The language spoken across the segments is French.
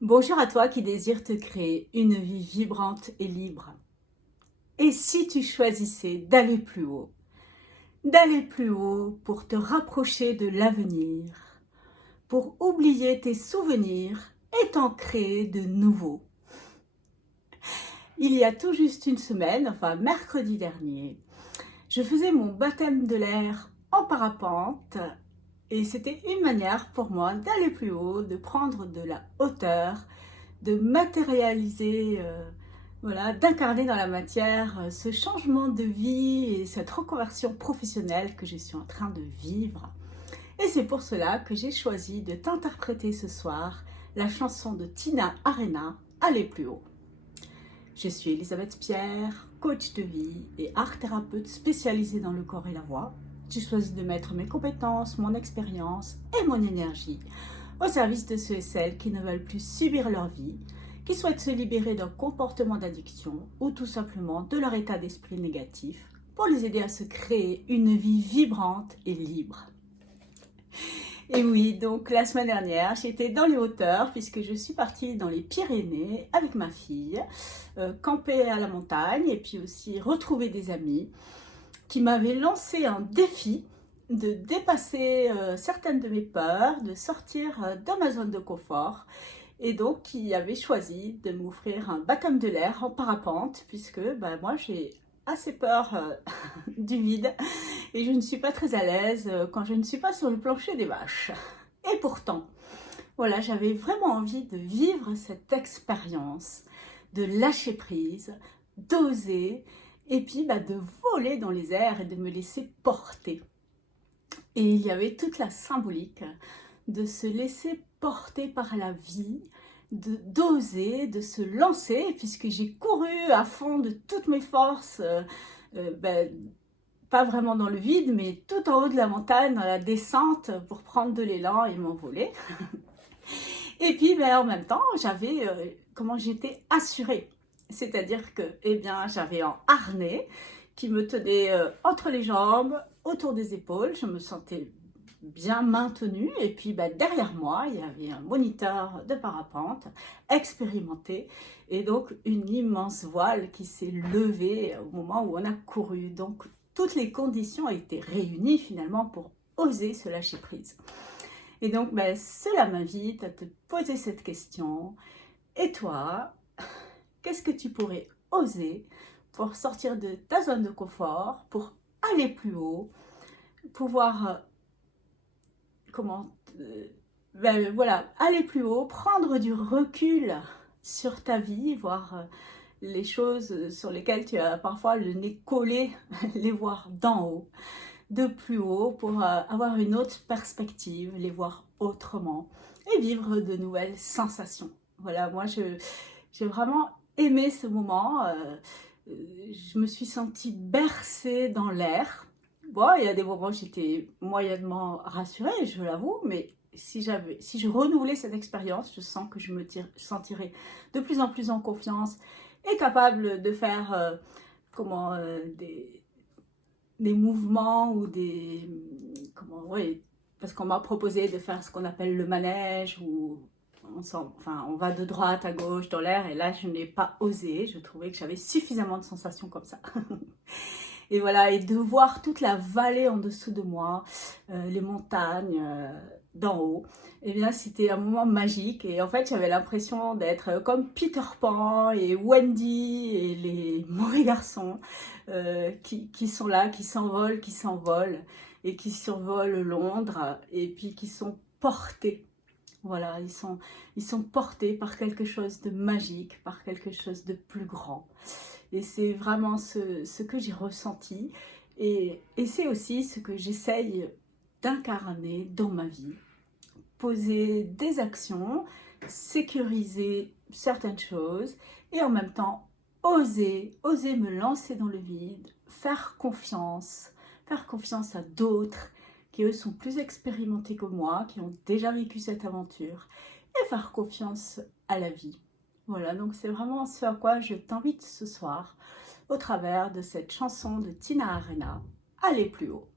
Bonjour à toi qui désire te créer une vie vibrante et libre. Et si tu choisissais d'aller plus haut pour te rapprocher de l'avenir, pour oublier tes souvenirs et t'en créer de nouveaux. Il y a tout juste une semaine, enfin mercredi dernier, je faisais mon baptême de l'air en parapente et c'était une manière pour moi d'aller plus haut, de prendre de la hauteur, de matérialiser, voilà, d'incarner dans la matière ce changement de vie et cette reconversion professionnelle que je suis en train de vivre. Et c'est pour cela que j'ai choisi de t'interpréter ce soir la chanson de Tina Arena, Aller plus haut. Je suis Elisabeth Pierre, coach de vie et art thérapeute spécialisée dans le corps et la voix. J'ai choisi de mettre mes compétences, mon expérience et mon énergie au service de ceux et celles qui ne veulent plus subir leur vie, qui souhaitent se libérer d'un comportement d'addiction ou tout simplement de leur état d'esprit négatif pour les aider à se créer une vie vibrante et libre. Et oui, donc la semaine dernière, j'étais dans les hauteurs puisque je suis partie dans les Pyrénées avec ma fille, camper à la montagne et puis aussi retrouver des amis qui m'avaient lancé un défi de dépasser certaines de mes peurs, de sortir de ma zone de confort et donc qui avait choisi de m'offrir un baptême de l'air en parapente puisque moi j'ai assez peur du vide et je ne suis pas très à l'aise quand je ne suis pas sur le plancher des vaches. Et pourtant, voilà, j'avais vraiment envie de vivre cette expérience, de lâcher prise, d'oser et puis de voler dans les airs et de me laisser porter. Et il y avait toute la symbolique de se laisser porter par la vie, d'oser, de se lancer, puisque j'ai couru à fond de toutes mes forces, pas vraiment dans le vide, mais tout en haut de la montagne, dans la descente, pour prendre de l'élan et m'envoler. Et puis en même temps, comment j'étais assurée. C'est-à-dire que j'avais un harnais qui me tenait entre les jambes, autour des épaules. Je me sentais bien maintenue. Et puis derrière moi, il y avait un moniteur de parapente expérimenté. Et donc une immense voile qui s'est levée au moment où on a couru. Donc toutes les conditions étaient réunies finalement pour oser se lâcher prise. Et donc, cela m'invite à te poser cette question. Et toi, qu'est-ce que tu pourrais oser pour sortir de ta zone de confort, pour aller plus haut, pouvoir, aller plus haut, prendre du recul sur ta vie, voir les choses sur lesquelles tu as parfois le nez collé, les voir d'en haut, de plus haut, pour avoir une autre perspective, les voir autrement et vivre de nouvelles sensations. Voilà, moi j'ai vraiment aimé ce moment. Je me suis sentie bercée dans l'air. Bon, il y a des moments où j'étais moyennement rassurée, je l'avoue, mais si je renouvelais cette expérience, je sens que je me sentirais de plus en plus en confiance et capable de faire des mouvements ou parce qu'on m'a proposé de faire ce qu'on appelle le manège où on va de droite à gauche dans l'air et là je n'ai pas osé, je trouvais que j'avais suffisamment de sensations comme ça. Et voilà, et de voir toute la vallée en dessous de moi, les montagnes d'en haut, c'était un moment magique. Et en fait, j'avais l'impression d'être comme Peter Pan et Wendy et les mauvais garçons qui sont là, qui s'envolent et qui survolent Londres et puis qui sont portés. Voilà, ils sont portés par quelque chose de magique, par quelque chose de plus grand. Et c'est vraiment ce que j'ai ressenti. Et c'est aussi ce que j'essaye d'incarner dans ma vie. Poser des actions, sécuriser certaines choses et en même temps oser me lancer dans le vide, faire confiance à d'autres qui eux sont plus expérimentés que moi, qui ont déjà vécu cette aventure et faire confiance à la vie. Voilà, donc c'est vraiment ce à quoi je t'invite ce soir au travers de cette chanson de Tina Arena, Aller plus haut.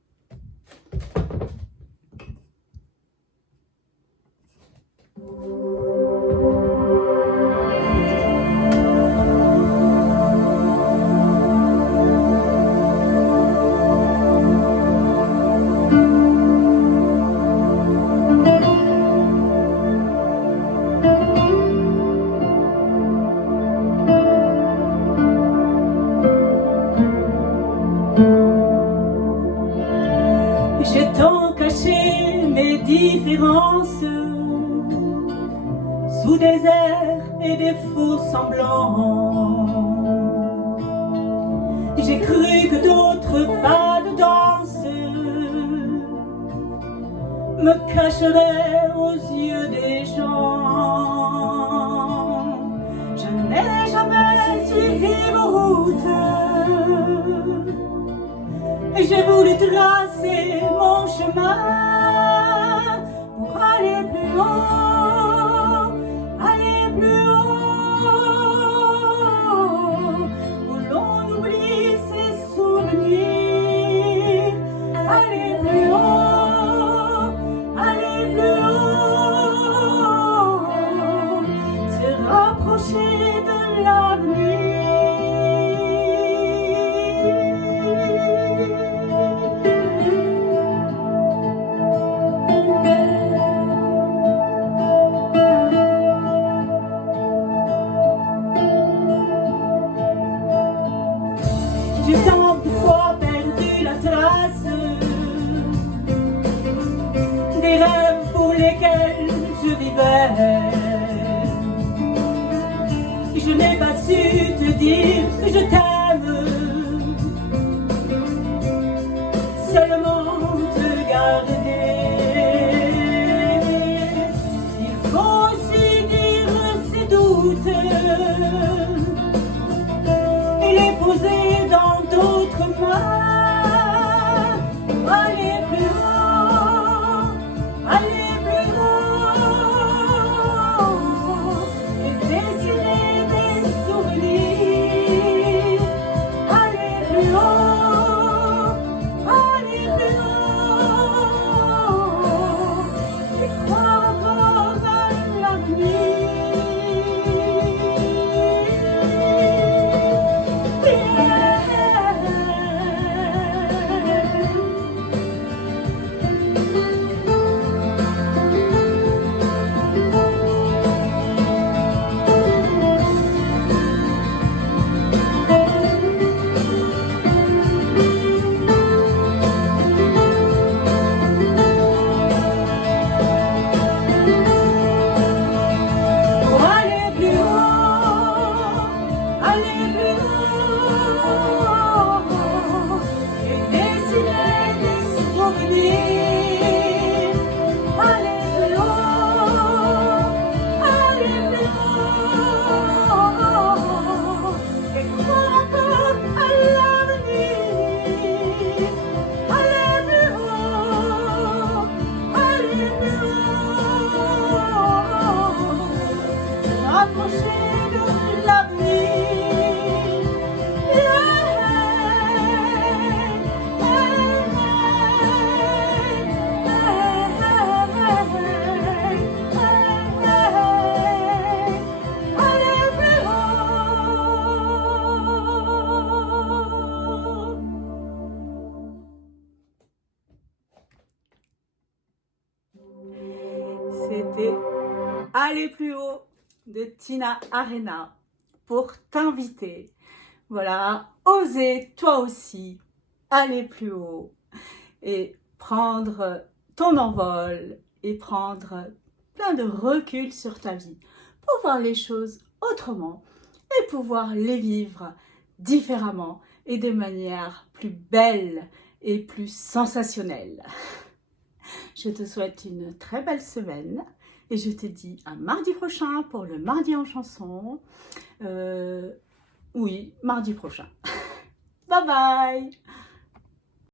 sous des airs et des faux semblants. J'ai cru que d'autres pas de danse me cacheraient aux yeux des gens. Je n'ai jamais suivi vos routes et j'ai voulu tracer mon chemin pour aller plus haut, aller plus haut, où l'on oublie ses souvenirs, aller plus haut, aller plus haut, se rapprocher de l'avenir. J'ai tant de fois perdu la trace des rêves pour lesquels je vivais. Je n'ai pas su te dire que je t'aime, seulement te garder. Il faut aussi dire ses doutes et les poser dans d'autres mains pour aller plus haut, aller plus haut et dessiner des souvenirs, aller plus haut, aller plus haut et croire encore à l'avenir. C'était Aller plus haut de Tina Arena pour t'inviter. Voilà, osez toi aussi aller plus haut et prendre ton envol et prendre plein de recul sur ta vie pour voir les choses autrement et pouvoir les vivre différemment et de manière plus belle et plus sensationnelle. Je te souhaite une très belle semaine et je te dis à mardi prochain pour le Mardi en chanson. Oui, mardi prochain. Bye bye!